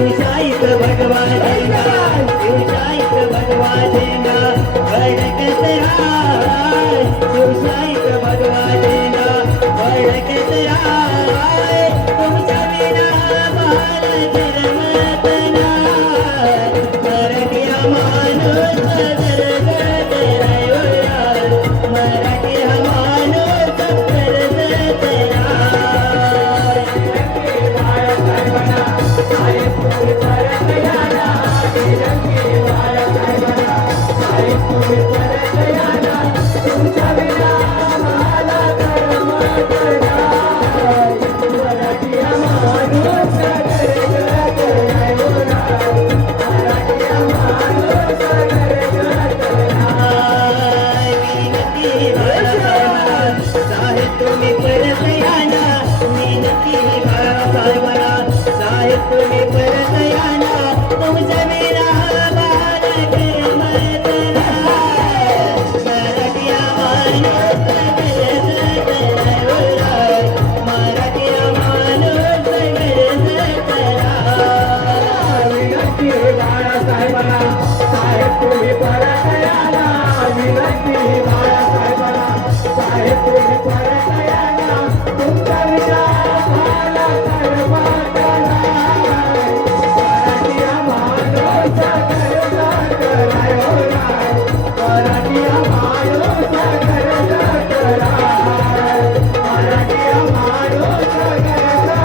शिवशाहीत भगवानेगा शिवशाहीत भगवानेगा भडकत हाय शिवशाहीत भगवानेगा भडकत हाय तुमच्या विना बाल जन्मत नाही मराठी हा माणूस गरजत राय मराठी हा माणूस गरजत तुम्ही परत याना विनंती बाळासाहेबांना साहेब तुम्ही परत याना तुमच्या विना बालक मत नाही मराठी माणूस गरजत राय मराठी माणूस गरजत राय विनंती बाळासाहेबांना साहेब तुम्ही परत याना विनंती बाळासाहेबांना साहेब तुम्ही परत याना तुमच्या विना बालक मत नाही मराठी माणूस गरजत राय मराठी माणूस गरजत राय मराठी माणूस गरजत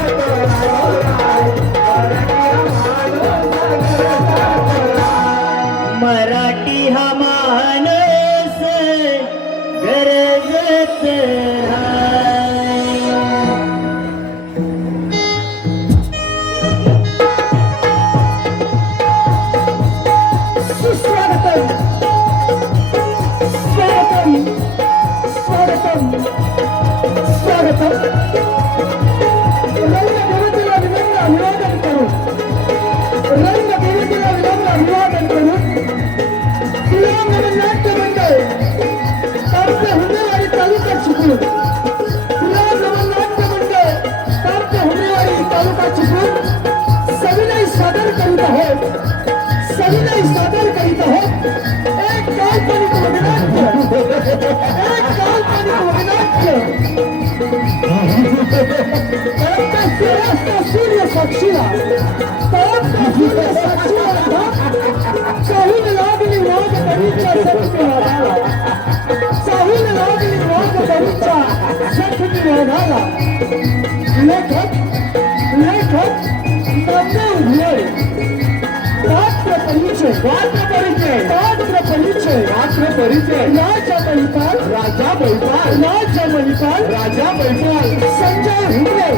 राय मराठी हा माणूस गरजत राय स्वागतम स्वागतम स्वागतम रंगभूमीला विनम्र अभिवादन करू रंगभूमीला विनम्र अभिवादन करू क्रीडांगण नाट्य मंडळ तारखे हुंडेवाडी तालुका चिपळूण क्रीडांगण नाट्य मंडळ तारखे हुंडेवाडी तालुका चिपळूण सविनय सादर करीत आहोत सविनय सादर करीत आहोत एक काल्पनिक वगनाट्य एक काल्पनिक वगनाट्य तळपत्या सूर्यास्ता सूर्य साक्षीला तळपत्या सूर्य साक्षीला चाहून लागली वाघ तरीच्या सखी वाघाला चाहून लागली वाघ तरीच्या सखी वाघाला लेखक लेखक नामदेव भिले पात्र परिचय राजा बैपाल राजा बैपाल संजय हुंडे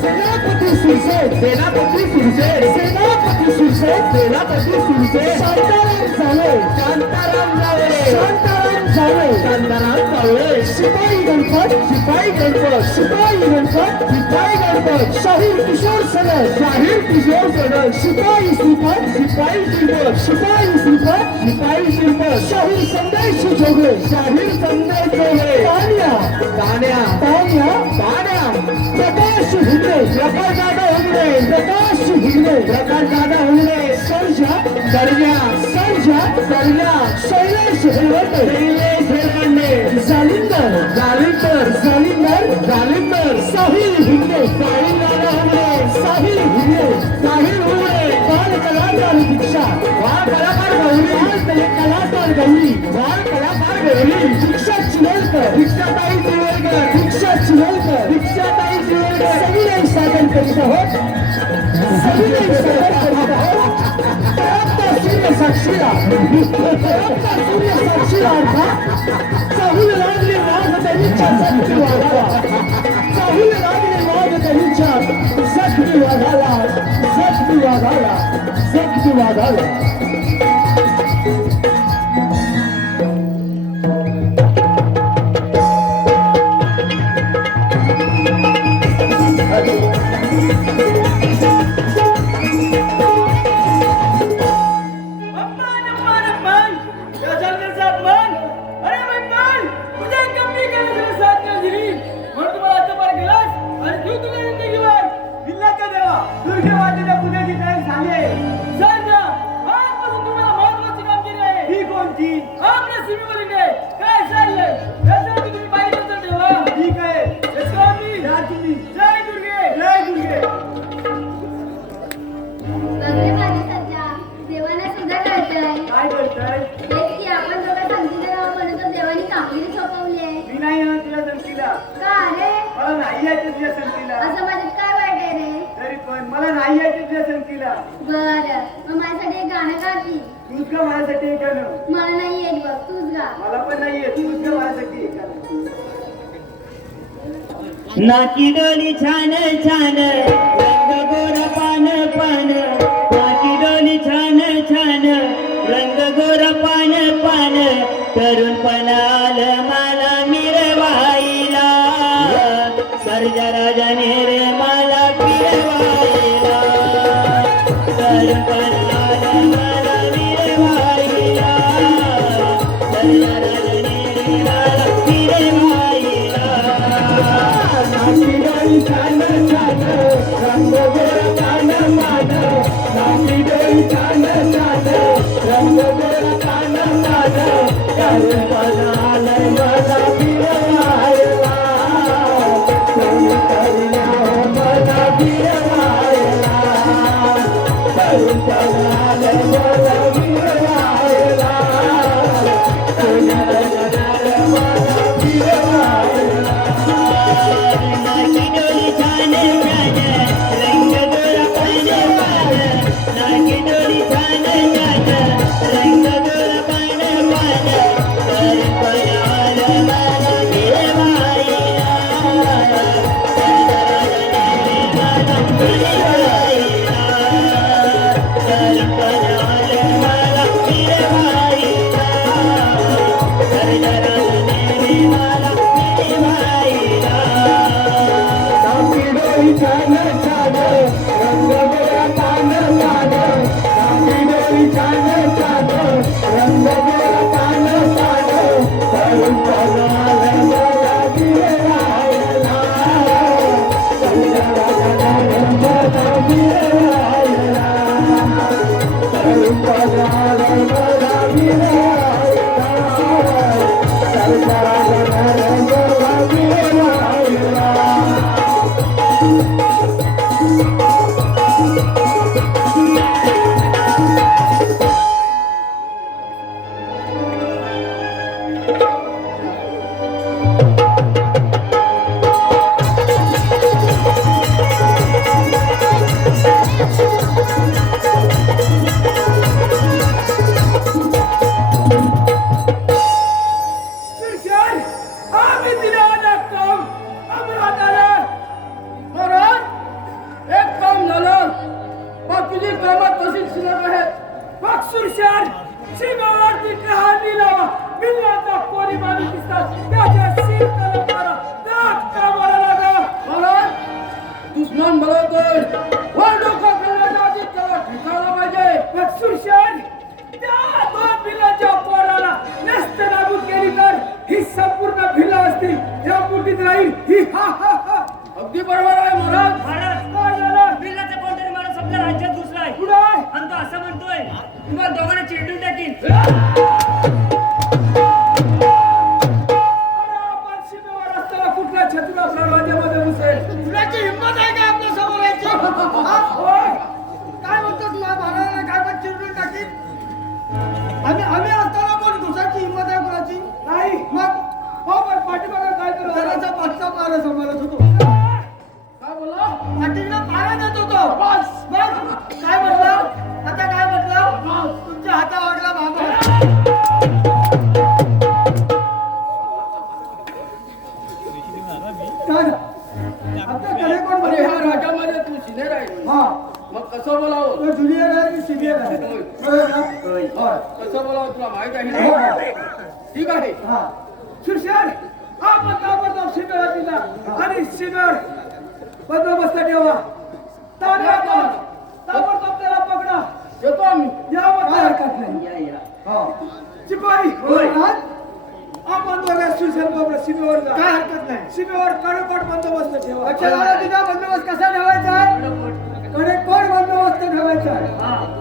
सेनापती सुरसेन शांताराम जावळे शिपाई गणपत शाहीर किशोर सनद शिपाई श्रीपत शाहीर संदेश जोगळे तान्या प्रकाश हुंडे सर्जा शैलेश हेलवंडे जालिंदर साहिल हुंडे साहिल बाल कलाकार दीक्षा बाल कलाकार गौरी दीक्षा चिनोलकर सविनय सादर करीत आहोत सूर्य साक्षीला अर्थात चाहूल लागली वाघ तरीच्या जखमी वाघाला मन दुर्गे काय चाललंय याचं तुम्ही पाहिलं तर देवा ठीक आहे स्वामी या तुम्ही जय दुर्गे जय दुर्गे बघले माझी सध्या देवाला सुद्धा कळतंय काय करताय हेच की आपण दोघं संगीत राव म्हणून देवानी कामगिरी सोपवली आहे मी नाही ना तुला संगतीला का रे मला नाही यायचं तुझ्या संगतीला असं माझ्यात काय वाईट आहे रे तरी पण मला नाही यायचं तुझ्या संगतीला बरं मग माझ्यासाठी एक गाणं गा की तूच का माझ्यासाठी हे गाणं मला नाही येत बघ तूच गा मला पण नाही येत तूच का माझ्यासाठी हे गाणं नाकी डोली छान छान रंग गोरा पान पान नाकी डोली छान छान रंग गोरा पान पान तरुणपण आलं मला मिरवाईला सर्जा राजाने रे मला फिरवाईला तरुणपण आलं मला मिरवाईला सर्जा राजाने रे मला फिरवाईला नाची डोली छान छान रंग गोरा पान पान नाची डोली छान छान रंग गोरा पान पान तरुणपण आलं मला फिरवायला तरुणपण मला फिरवायला तरुणपण आलं मला फिरवायला तरुणपण आलं मला फिरवायला नाकी डोली छान छान रंग गोरा पान पान नाकी डोली छान छान रंग गोरा पान पान तरुणपण आलं मला फिरवाईला तरुणपण आलं मला फिरवाईला सर्जा राजाने रे मला फिरवाईला नाची डोली छान छान रंग गोरा पान पान नाची डोली छान छान रंग गोरा पान पान तरुणपण आलं मला फिरवायला सर्जा राजाने मला फिरवायला तरुणपण आलं मला फिरवायला सर्जा राजाने मला फिरवायला Türkan, Ahmet'in alaktım. Amrat alır. Moran, ek kam nalar. Bak güzel kamat taşın silah है. Bak Sürşen, şimdi artık haliyle millete koli mani kistas. त्याच्या सिर तलवारा दात कामाला लागा. Moran, दुश्मन बरोबर वर डोकं करण्यासाठी त्याला ठिकाणा पाहिजे. बघ Sürşen, त्या दोन पिलाच्या पोराला नसते नाबूद केली तर ही संपूर्ण भिला असती या मुठीत राहील ही हा हा हा अगदी बरोबर आहे महाराज महाराज काय झालं बिल्लाचा कोणतरी माणूस आपल्या राज्यात घुसलाय कुठं आहे? आणि तो असं म्हणतोय तुम्हाला दोघांना चिरडून टाकीन अरे आपण सीमेवर असताना कुठल्या छत्री आपल्या राज्यामध्ये घुसेल तुझ्याची हिंमत आहे का आपल्या समोर यायची होय काय म्हणतो तुला महाराजांना काय पण चिरडून टाकीन आम्ही असताना कोण घुसायची हिंमत आहे कोणाची नाही मग हो पण पाठीमागे काय करत जराचा पाठचा पारा सांभाळत होतो काय बोला पाठीला पारा देत होतो बस बस काय म्हटलं आता काय म्हटलं तुमच्या हातावागला बाबा काय आता कडे कोण अरे ह्या राजामध्ये तू सिनियर आहे हा मग कसं बोलावं तो ज्युनियर आहे की सिनियर आहे होय ना? होय. कसं बोलावं तुला माहित आहे हो. ना ठीक आहे हा शिरशान आपण ताबडतोब शिबिरात दिला आणि शिबिर बंदोबस्त ठेवा ताबडतोब त्याला पकडा येतो आम्ही यावर काय हरकत नाही हा शिपाई होय. आपण दोघे शिरशान बाबा शिबिरावर जा काय हरकत नाही शिबिरावर कडकड बंदोबस्त ठेवा अच्छा तुझा बंदोबस्त कसा ठेवायचा आहे कडकड बंदोबस्त ठेवायचा आहे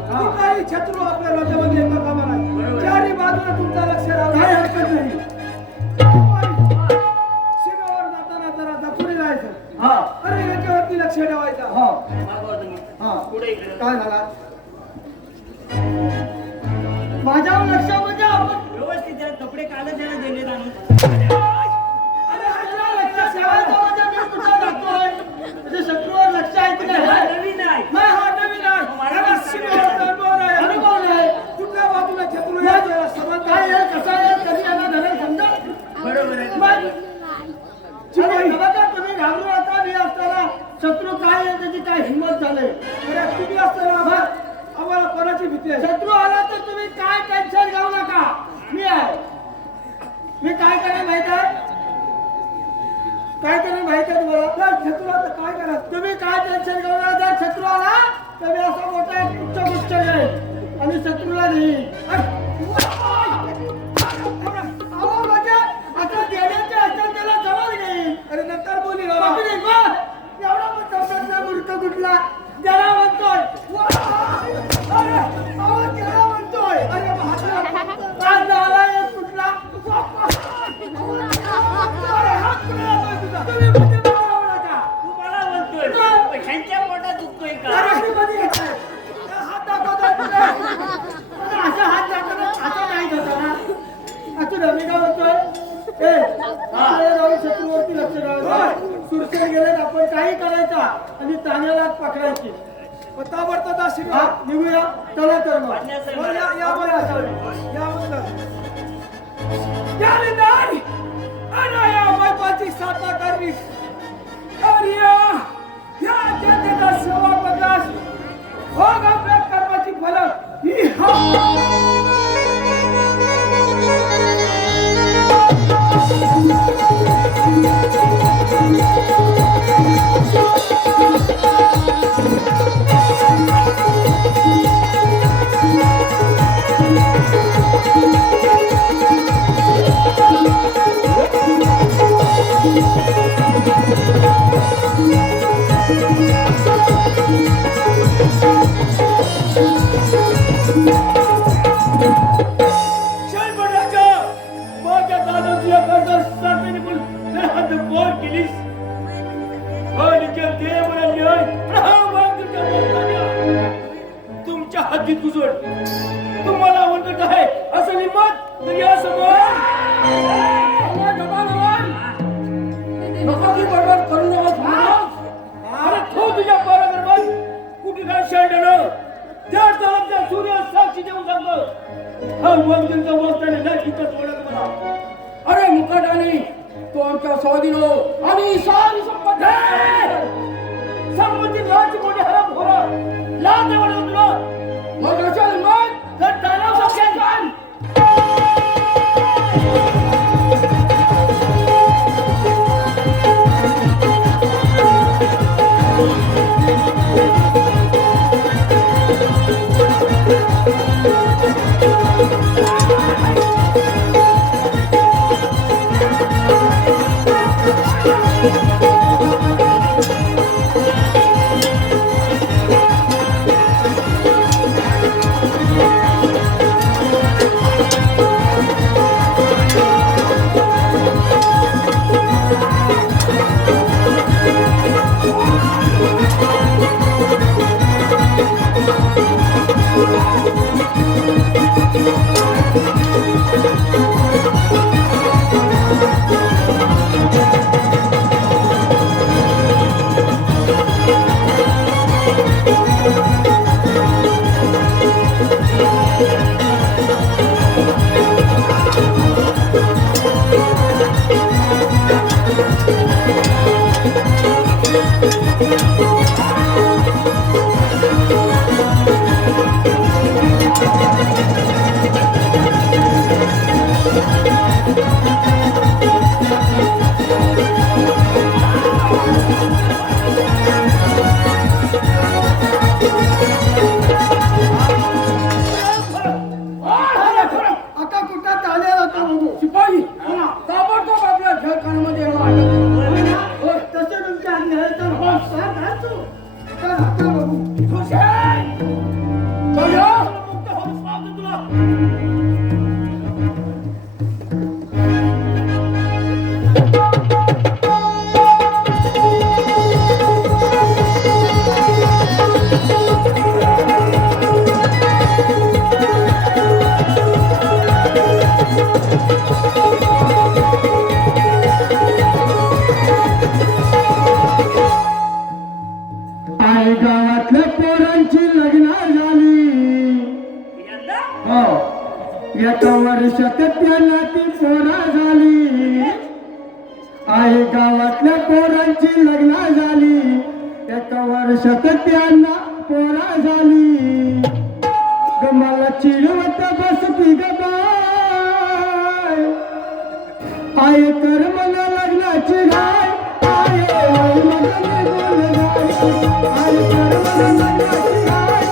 कुठलाही शत्रू आपल्या राज्यामध्ये येता कामा नाही चारी बाजूला तुमचं लक्ष राहू काय हरकत नाही. सीमेवर जाताना जरा जपुरी जायचं. हा अरे याच्यावरती लक्ष ठेवायचं. हा मागवा तुम्ही. हा पुढे इकडे. काय झाला माझ्यावर लक्ष म्हणजे आपण व्यवस्थित जरा कपडे कालच जरा दिलेत आणून. अरे ह्याच्यावर लक्ष ठेवायचं म्हणजे मी कुठं जातोय म्हणजे शत्रूवर लक्ष आहे की हा नाही नवीन आहे. नाही हा नवीन आहे त्याला सीमेवर अनुभव नाही. अनुभव नाही. कुठल्या बाजूला शत्रू या यायचं समज काय आहे कसं आहे कधी यांना धरण समजा बरोबर आहे. मग अरे बघा तुम्ही घाबरू नका मी असताना शत्रू काय आहे त्याची काय हिंमत झाले अरे तुम्ही असताना आम्हाला कोणाची भीती आहे? शत्रू आला तर तुम्ही काय टेन्शन घेऊ नका मी आहे मी काय करेन माहित आहे काय करेन माहित आहे तुम्हाला तर शत्रूला तर काय करायचं? तुम्ही काय टेन्शन घेऊ नका जर शत्रू आला तर मी असा मोठा एक गुच्छ करेन आणि शत्रूला देईन अहो म्हणजे आता देण्याच्या ह्याच्यात त्याला जवळ घेईन अरे नंतर बोली बाकी नाही मग. एवढा पण समजत मूर्ख कुठला त्याला म्हणतोय अरे अहो त्याला म्हणतोय अरे आज झाला एक कुठला अरे हात कुठला लावतोय तुझा? तुम्ही म्हणजे मारावं नका. तू मला बोलतोय. ह्यांच्या पोटात दुखतोय का? अरे कधी येताय? हात दाखवतोय तुला. अरे असा हात दाखवतो असं नाही होता ना असं नवीन काय म्हणतोय ए आपल्याला जाऊन शत्रूवरती लक्ष ठेवायचं सुरसेल गेले आपण काही करायचा आणि ताण्याला पकडायची ताबडतोब हा, सीमेवर निघूया चला तर मग अन्याय हो, या या सर. बरं. या बरं. या निदान अनाया बायपाची साधना करवी आणि या जनतेचा सेवा प्रकाश भोग आपल्या कर्माची फलक ही तुमच्या हातीत घुसड तुम्हाला आवडत आहे असं हिंमत तर या समोर नको की बरोबर करू नका अरे तो तुझ्या बरोबर कुठे काय शेंडलं त्या तळाच्या सूर्य साक्षी देऊन सांगतो हा वंदनचा वस्ताने लाखीतच ओळख मला अरे मुकाटाने तो आमच्या स्वाधीन हो आणि सारी संपत्ती संमती लाच मोठे हराम खोरा लाच देवाला तुला मग असेल मग तर दानव संख्या कान वर्षात त्यांना पोरा झाली गमाला चिडवत बसती ग बाय आय कर मला लग्नाची घाय आय वय मला निघून जाय आय कर मला लग्नाची घाय आय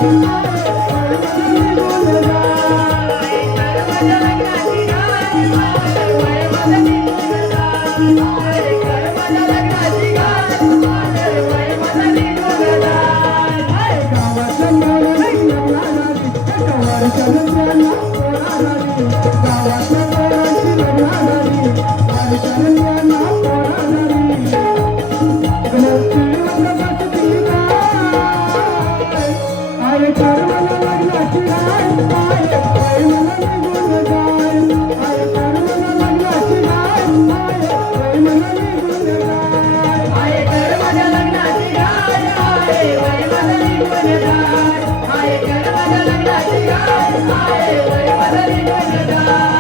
वय मला निघून जाय काय कर माझ्या लग्नाची खाय गाणे वय माझं निघून जाय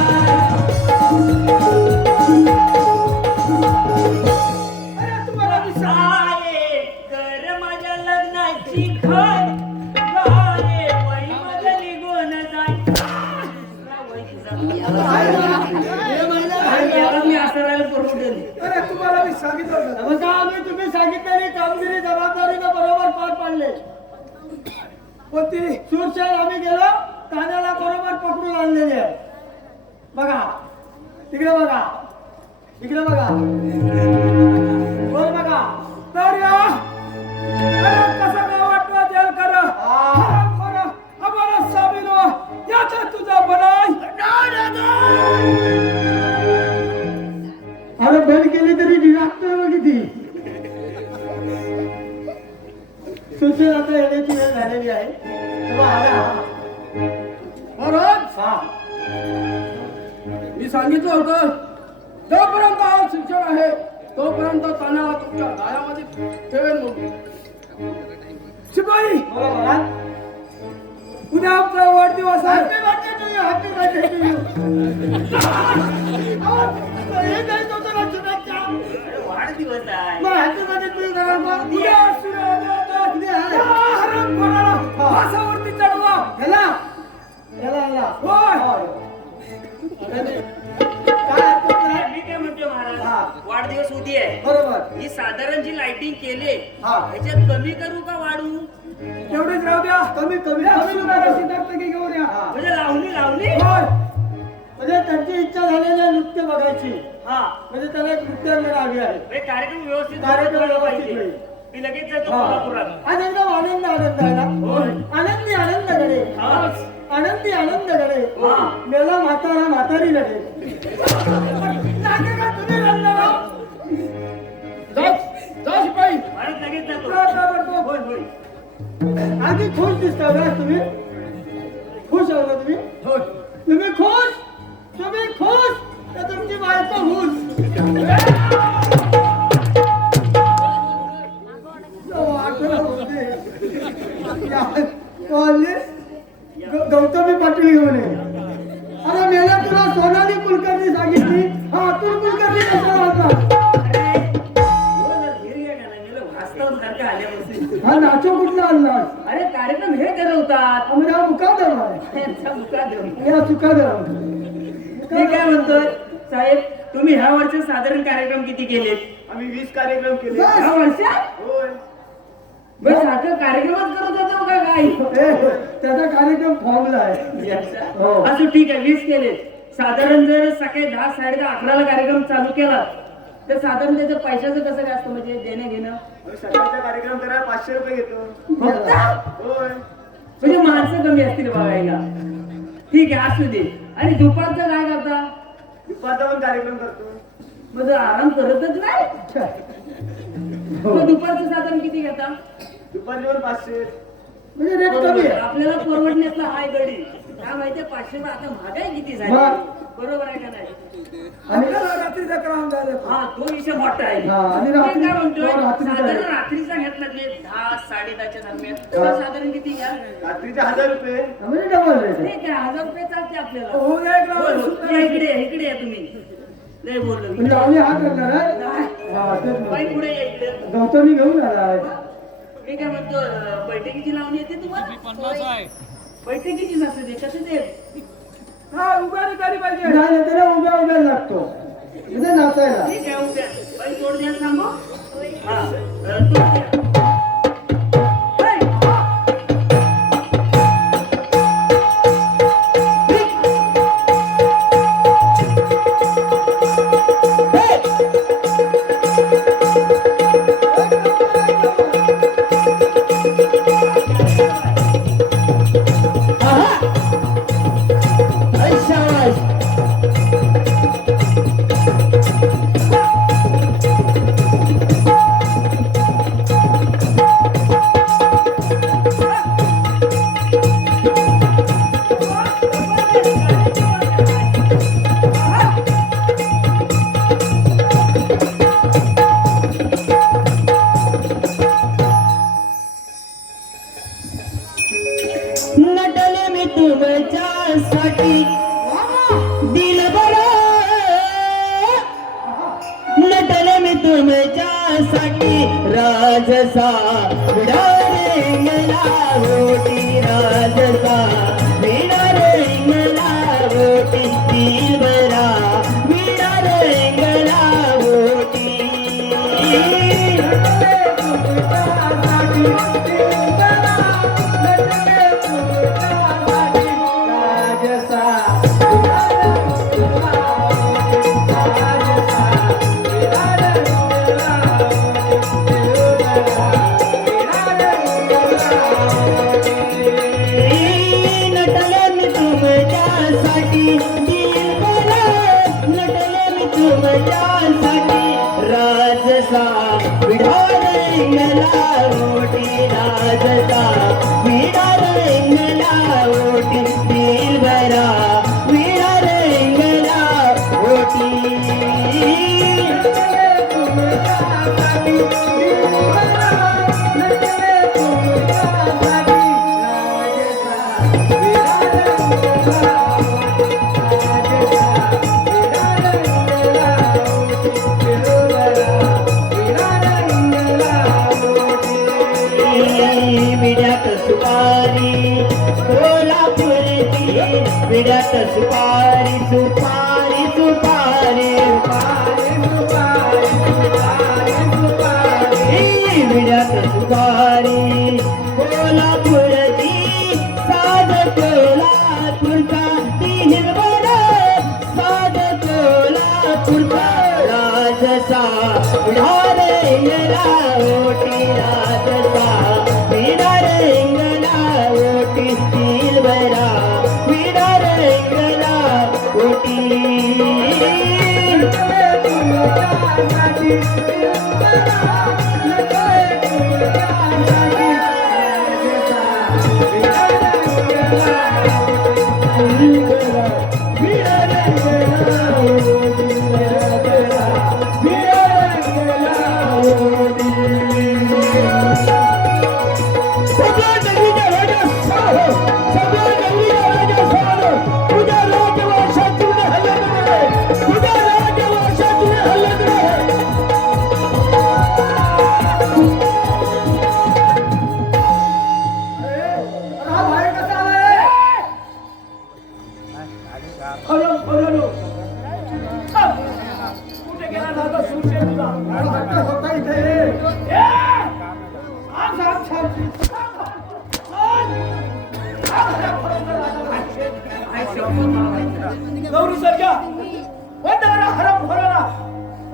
मी असं राहिलं परवडेल. अरे तुम्हाला मी सांगितलं होतं. बघा आम्ही तुम्ही सांगितलेली कामगिरी जबाबदारीनं बरोबर पार पाडले कोणती सूरशेर आम्ही गेलो ताण्याला बरोबर पकडून आणलेले आहे बघा तिकडे बघा इकडे बघा वर बघा तर या अरे कसं काय वाटलं जेल कर आम्हाला सामील व्हा याचा तुझा बनाय अरे बंद केली तरी विरागतोय बघ किती सूरशेर आता येण्याची वेळ झालेली आहे तेव्हा आला महाराज हा मी सांगितलं होतं जोपर्यंत हा शिक्षण आहे तोपर्यंत तानाला तुमच्या गायामध्ये ठेवेल म्हणून. शिपाई बरोबर हा? उद्या आमचा वाढदिवस आहे happy birthday to you happy birthday to you हे काय होतं ना शुभेच्छा अरे वाढदिवस आहे. मग हॅपी बर्थडे टू यू करा मग उद्या सूर्योदयात उद्या आहे. या हरणखोराला फासावरती चढवा याला याला होय. काय हरकत नाही. मी काय म्हणतो हा. महाराज वाढदिवस उद्या आहे. बरोबर ही साधारण जी लाइटिंग केली हा. ह्याच्यात कमी करू का वाढू तेवढेच राहू द्या कमी कमी या कमी सूर्योदयाला सिद्धार्थकी घेऊन या हा. म्हणजे लावणी होय. म्हणजे त्यांची इच्छा झालेली आहे नृत्य बघायची हा म्हणजे त्याला एक नृत्यांगण हवी आहे हे कार्यक्रम व्यवस्थित कार्यक्रम झाला व्यवस्थित पाहिजे. होईल. मी लगेच जातो हा. कोल्हापुरात. आज एकदम आनंद आनंद आहे ना आनंदी आनंद गडे हा. आनंदी आनंद गडे हा. मेला म्हातारा म्हातारी गडे नाके का तुम्ही रडणार आहोत? जा शिपाई महाराज लगेच जातो. जा, जा, बरं, होय होय आधी खुश दिसता ना तुम्ही खुश आहो ना तुम्ही होय. तुम्ही खुश तर तुमची बायको खुश गौतमी पाटील घेऊन ये अरे मेला तुला सोनाली कुलकर्णी सांगितली हा अतुल कुलकर्णी कसा वाटला हा नाचो कुठला आणला अरे कार्यक्रम हे ठरवतात आम्ही हा मुका देवा त्यांचा मुका देऊन. या चुका देवा मी काय म्हणतोय साहेब तुम्ही ह्या वर्षी साधारण कार्यक्रम किती केलेत आम्ही 20 कार्यक्रम केले ह्या वर्षात होय बस सारखं कार्यक्रमच करत होतो का काय त्याचा कार्यक्रम फॉर्मला आहे हो. असं ठीक आहे 20 केले साधारण जर सकाळी 10 10:30 11ला कार्यक्रम चालू केला तर साधारण त्याचं पैशाचं कसं काय असतं म्हणजे देणं घेणं सकाळचा कार्यक्रम करायला 500 रुपये घेतो फक्त होय म्हणजे माणसं कमी असतील बघायला ठीक आहे असू दे आणि दुपारचं काय करता दुपारचा पण कार्यक्रम करतो म्हणजे आराम करतच नाही मग दुपारचं साधारण किती घेता दुपारची पण 500 म्हणजे रेट कमी आहे आपल्याला परवडण्यातला हाय गडी काय माहितीये 500 आता महागाई किती झाली मग? बरोबर आहे का नाही आपल्याला रात्रीचा क्रम झाला हा तो विषय मोठा आहे हा, आणि मी रात्री- काय म्हणतोय हो, रात्रीचा साधारण आहे. रात्रीचा घेतला म्हणजे 10 10:30 दरम्यान तर साधारण किती घ्या रात्रीचे 1000 रुपये म्हणजे डबल रेट ठीक आहे 1000 रुपये चालते आपल्याला हो द्या एक होय, राऊंड होय. सुद्धा. या इकडे या तुम्ही लय बोललो मी. म्हणजे आम्ही हा करणार आहे नाही. हा तेच बाई ना. पुढे या इकडे गौतमी घेऊन आला आहे मी काय म्हणतो बैठकीची लावणी येते तुम्हाला? बैठकीचीच असते ते कसं ते हा उभ्या रिकामी पाहिजे. नाही नाही, त्याला उभ्या उभ्या लागतो म्हणजे नाचायला. ठीक आहे उद्या बाई जोड द्या सांगू. हा तू द्या. हाय, हा. नटले मी तुमच्यासाठी दिलबरा, नटले मी तुमच्यासाठी राजसा विडारेंगला होती, राजसा विडारेंगला होती, दिलबरा विडारेंगला होती. नटले मी तुमच्यासाठी दिलबरा, नटले मी तुमच्यासाठी राजसा विडारेंगला होती, राजसा विडारेंगला होती, दिलबरा विडारेंगला होती. विड्यात सुपारी कोल्हापुरची, विड्यात सुपारी सुपारी सुपारी विड्यात सुपारी कोल्हापुरची, साध कोल्हापुरचा ती हिरवळ, साध कोल्हापुरचा राजसा विडारेंगला होती, राजसा विडारेंगला होती, दिलबरा विडारेंगला होती. हा बाहेर कसा आलाय? खरं खरं लो. थांब. कुठे गेला दादा सुरशे तुझा? आता होता इथे. ए! थांब, थांब, थांब. थांब, थांब. गौरी सरक्या बंद करा हरम खोराला.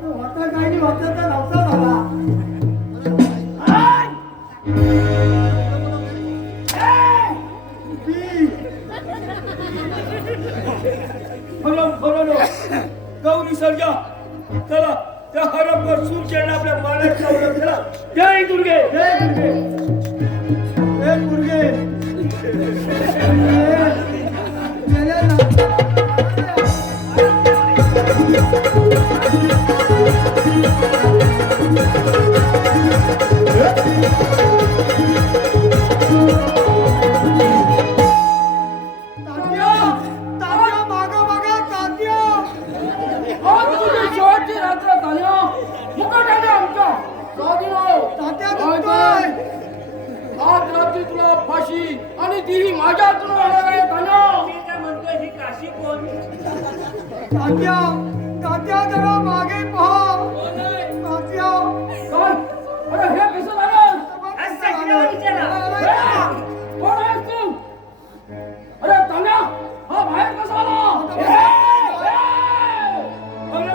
होता काही नाही, होता तर नव्हता झाला. आय! ए! हरम खोरालो. गौरी सरक्या चला त्या हरमवर सूरशेने आपल्या मालकाचा उलट केला. जय दुर्गे जय दुर्गे. जय दुर्गे. गेले ना. तात्या, तात्या, मागं बघा, तात्या. आज तुझी शेवटची रात्र झाली हो. मुकुट आले आमच्या. स्वाधीन हो. तात्या जय दुखतोय. जय. आज रात्री तुला फाशी आणि ती माझ्या हातून होणार आहे धन्या. मी काय म्हणतोय ही काशी कोण? तात्या तात्या जरा मागे पहा कोण आहे? तात्या काय? अरे हे कसं झालं? आज सगळ्यांना विचारा. कोण आहेस तू? अरे धन्या, हा बाहेर कसा आला? अरे कोण?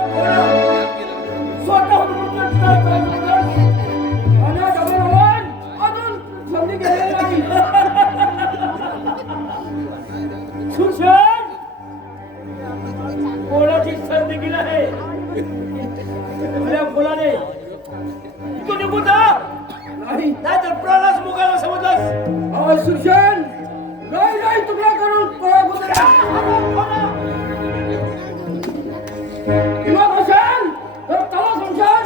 स्वतःहून मुद्दाम धन्या डबल आलाय. अजून संधी गेलेली नाही. सुरसेन कोणाची संधी गेली आहे? अरे फुलाने तू निघून जा. नाही नाहीतर प्रल्हाद मुगाला समजलास. अहो सुरसेन, नाही तुकडा करून पळा कुत्र्या. किंवा असेल तर तला संशय.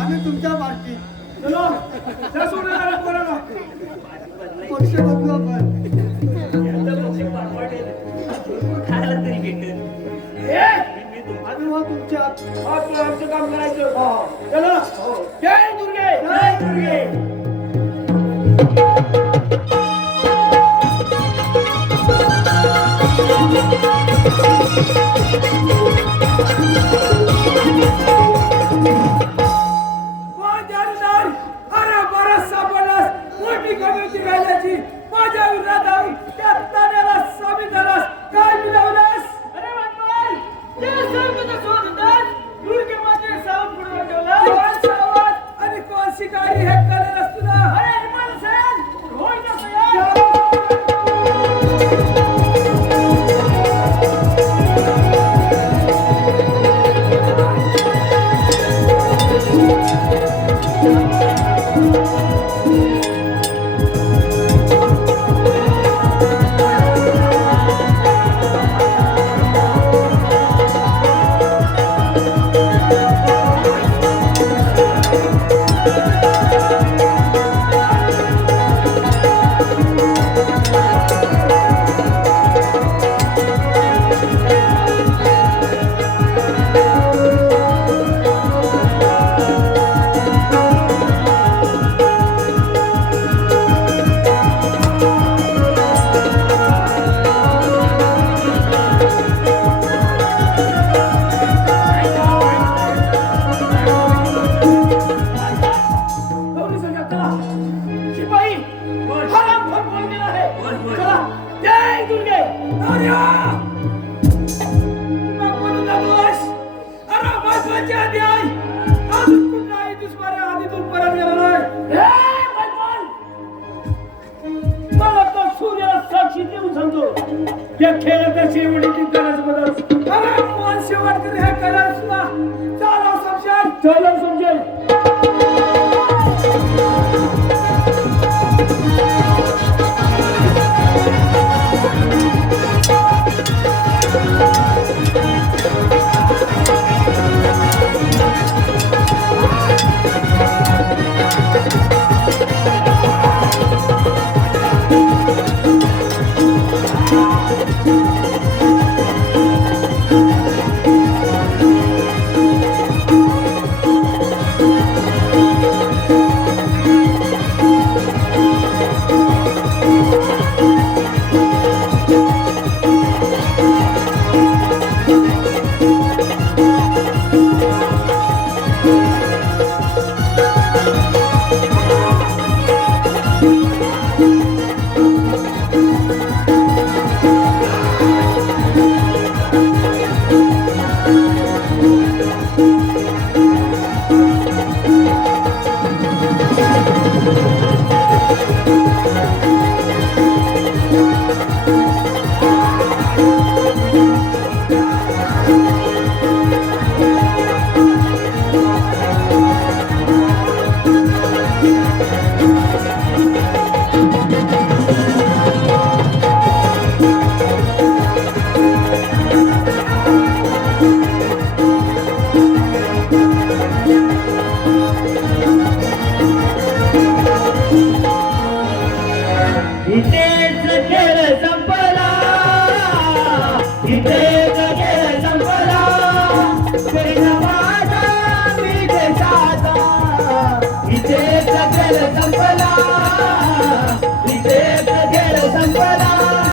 आम्ही तुमच्या पार्टी चलो, त्या सोडून आला पोरांनो. पक्ष बदलू आपण खायला तरी भेटेल. आम्ही मग तुमच्या आज तुला आमचं काम करायचं. चला, जय दुर्गे. जय दुर्गे. अरे बरं सापडलास. मोठी कमी होती राजाची. माझ्या विरोधात जाऊन त्या ताण्याला सामील झालास. काय मिळवलास? अरे बापरे, ते सांगत असत होतात दुर्गे माझे सावध पुढे ठेवला. कोण सावध आणि कोण शिकारी हे कळेलच तुला. अरे हिमाल सेन होय ना सया. महत्वाची आधी आहे. अजून कुठलाही दुश्मन त्या खेळाचा शेवटीची गरज बदल. अरे कोण शेवटकडे हे करत ना. चला समजेल. चला समजेल. इथे